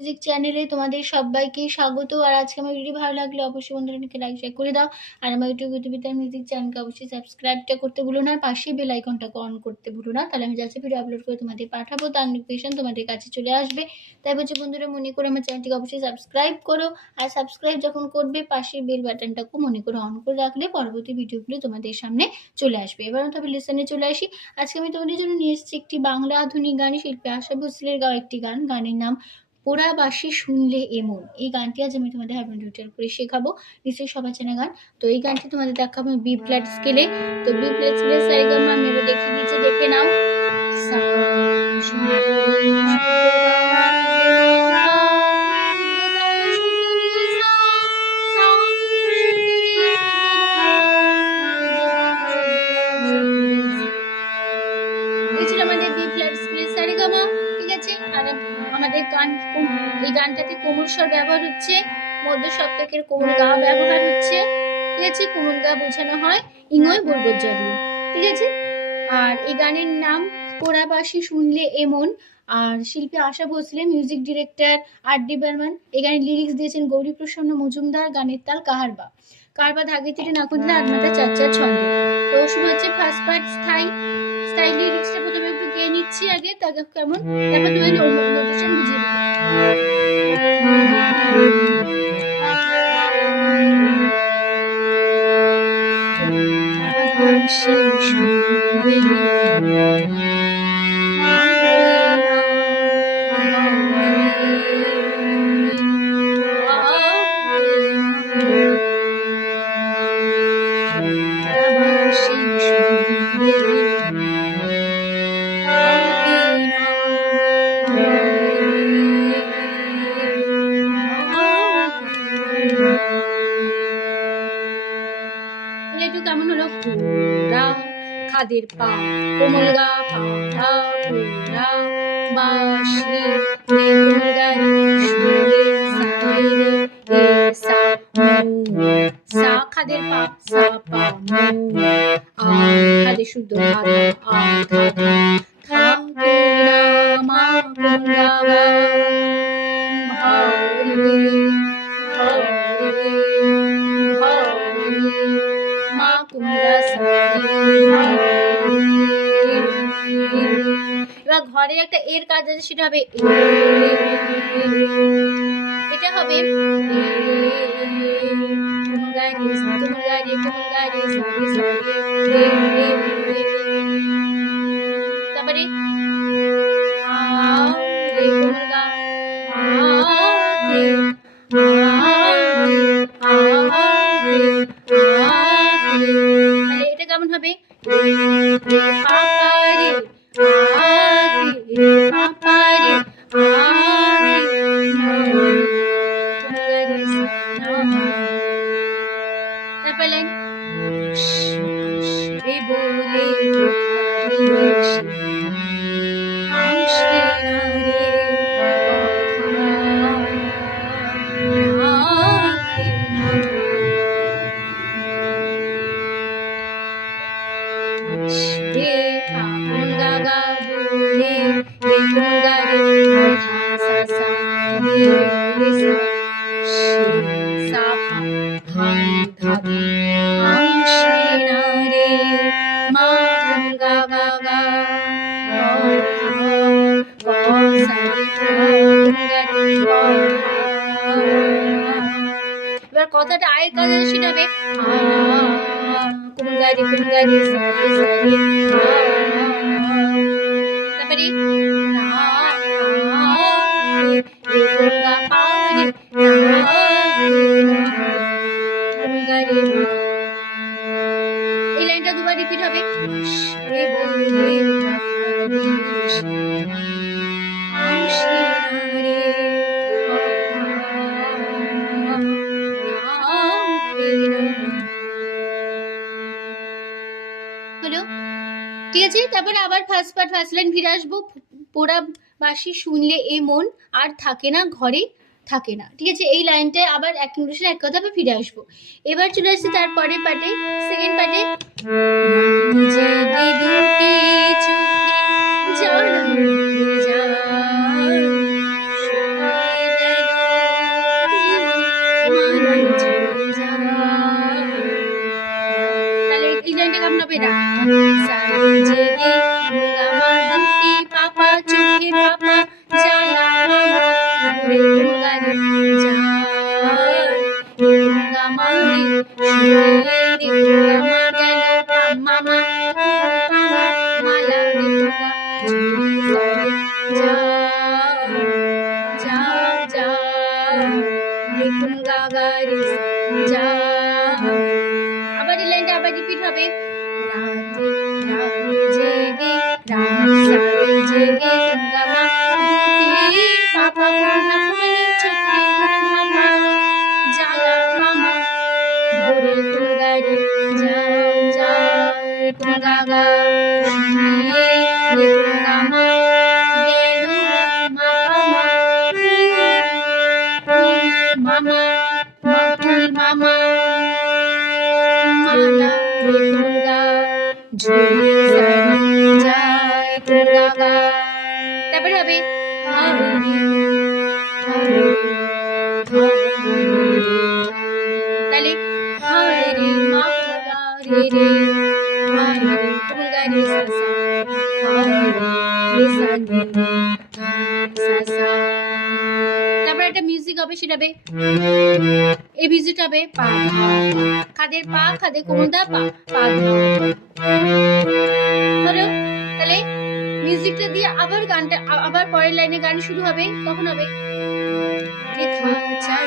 Music চ্যানেলে তোমাদের সবাইকে স্বাগত। আর আজকে আমার ভিডিও ভালো লাগলে অবশ্যই বন্ধুরা লাইক শেয়ার করে দাও। আর আমার ইউটিউব ইউটিউবিতার মিউজিক চ্যানেলকে অবশ্যই সাবস্ক্রাইবটা করতে ভুলো না। আর পাশে বেল আইকনটাকে অন করতে ভুলো না। তাহলে আমি যাচ্ছে ভিডিও আপলোড করে তোমাদের পাঠাবো। তার নোটিফিকেশন তোমাদের কাছে চলে আসবে। তাই বলছি বন্ধুরা, মনে করে আমার চ্যানেলটিকে অবশ্যই সাবস্ক্রাইব করো। আর সাবস্ক্রাইব যখন করবে, পাশে বেল বাটনটাকেও মনে করে অন করে রাখলে পরবর্তী ভিডিওগুলো তোমাদের সামনে চলে আসবে। এবার তবে লেসনে চলে আসি। আজকে আমি তোমাদের জন্য নিয়ে এসেছি একটি বাংলা আধুনিক গান। শিল্পী আশা ভোসলের গাওয়া একটি গান। গানের নাম পোড়াবাসি শুনলে এমন। এই গানটি আজ আমি তোমাদের হারমোন টিউটার করে শেখাবো। নিশ্চয়ই সবাই চেনা গান। তো এই গানটি তোমাদের দেখাবো বি ফ্ল্যাট স্কেলে তো বি ফ্ল্যাট স্কেলে সারিগামা আমি এবার দেখিয়ে দেখে নাও। সা, ব্যবহার হচ্ছে, মধ্য সপ্তকের কোমল গা ব্যবহার হচ্ছে। ঠিক আছে? কোমল গা বোঝানো হয় ইঙ্গয় বর্গজ্জল দিয়ে ঠিক আছে? আর এই গানের নাম পোড়াবাসী শুনলে এমন। আর শিল্পী Asha Bhosle music director R D Burman. এই গানের লিরিক্স দিয়েছেন গৌরী প্রসন্ন মজুমদার, গানের তাল কাহারবা কারবা ধাগে তিরে নাকুদিনা আটমাতা চার চার ছন্দে। তো শুরু হচ্ছে ফার্স্ট পার্ট স্থায়ী স্টাইল লিরিক্সটা প্রথমে একটু গেয়ে নিচ্ছি আগে তাকে কেমন? তারপর তুমি নোটেশন বুঝিয়ে দেবো। Tchau. তাহলে একটু কেমন হলো? পুরা খাদের পা কোমল গা পা পুরা বাসি রে কোমল গা রে সুরে সাই রে রে সা, খাদের পা, সা, পা আ খাদের শুদ্ধ ধা কাজ আছে সেটা হবে এটা হবে তারপরে এটা কেমন হবে? এই লাইনটা দুবার রিপিট হবে। আছে তারপরে আবার ফার্স্ট পার্ট ফার্স্ট লাইন ফিরে আসব। পোড়া বাসি শুনলে এ মন, আর থাকে না, ঘরে থাকে না। ঠিক আছে, এই লাইনটা আবার এক ইংলিশে এক কথা ফিরে আসব। এবার চলে আসছি তারপরের পার্টে সেকেন্ড পার্টে Durga Mandi, Shri Devi Durga Mandi. রে তারপর একটা মিউজিক হবে, সেটা হবে, এই মিউজিকটা হবে পা খাদের পা খাদে কোমলদা, পা পা তাহলে মিউজিকটা দিয়ে আবার গানটা, আবার পরের লাইনে গান শুরু হবে, কখন হবে? লেখা চাই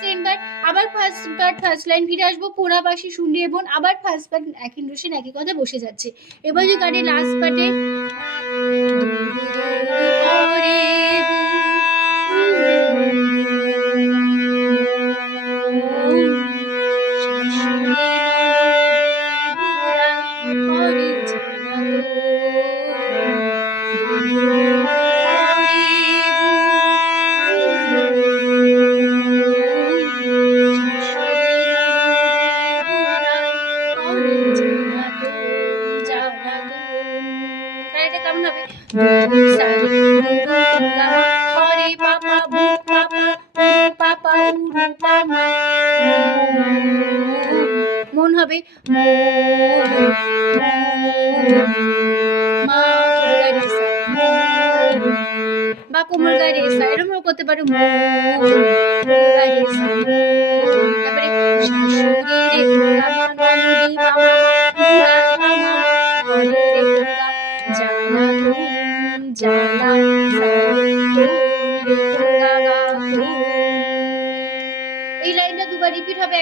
সেকেন্ড আবার ফার্স্ট পার্ট ফার্স্ট লাইন ফিরে আসব পোড়াবাসি শুনলে এবং আবার ফার্স্ট পার্ট একই রোশন একই কথা বসে যাচ্ছে। এবার যে গানের লাস্ট পার্টে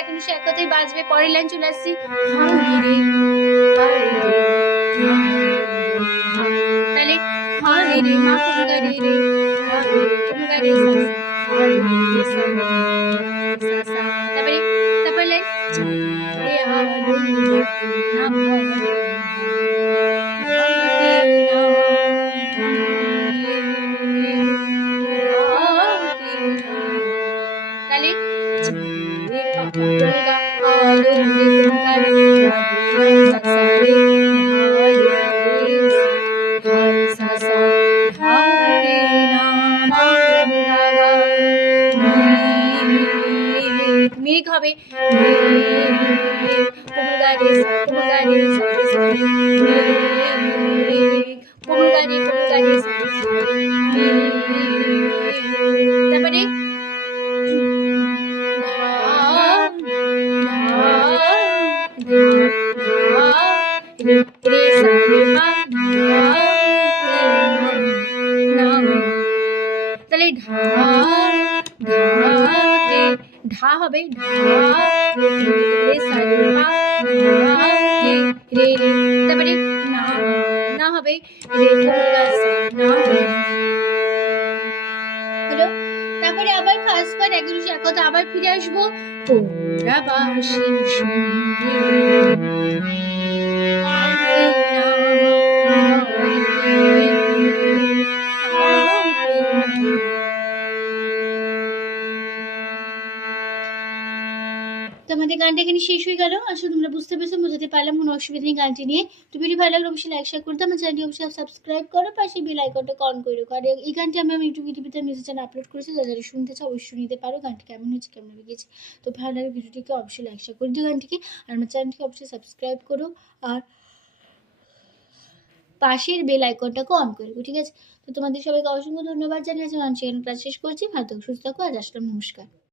এখন সে এক কথাই বাজবে পরের লাইন চলে আসছি। তাহলে হরে রে? মেঘ হবে কোমল হবে ঢা ঢাকে ঢা হবে তারপরে না হবে তারপরে আবার ফার্স্ট পার্ট এগুলো এক কথা আবার ফিরে আসব পোড়াবাসী সঙ্গে গানটা এখানে শেষ হয়ে গেল। আসলে তোমরা বুঝতে পেরেছ বোঝাতে পারলাম, কোনো অসুবিধা নেই গানটি নিয়ে। তো ভিডিও ভালো লাগলে অবশ্যই লাইক শেয়ার করতে আমার চ্যানেলটি অবশ্যই সাবস্ক্রাইব করো, পাশে বেল আইকনটা অন করে রাখো। আর এই গানটি আমি আমার ইউটিউব টিভিতে মিউজিক চ্যানেল আপলোড করেছি, যারা যারা শুনতে চাও অবশ্যই নিতে পারো। গানটি কেমন হয়েছে, কেমন লেগেছে তো ভালো লাগে ভিডিওটিকে অবশ্যই লাইক শেয়ার করে দিও গানটিকে। আর আমার চ্যানেলটিকে অবশ্যই সাবস্ক্রাইব করো। আর পাশের বেল আইকনটাকে অন করে ঠিক আছে? তো তোমাদের সবাইকে অসংখ্য ধন্যবাদ জানিয়েছি আমি চ্যানেল ক্লাস শেষ করছি। ভালো সুস্থ থাকো, আজ আসলাম, নমস্কার।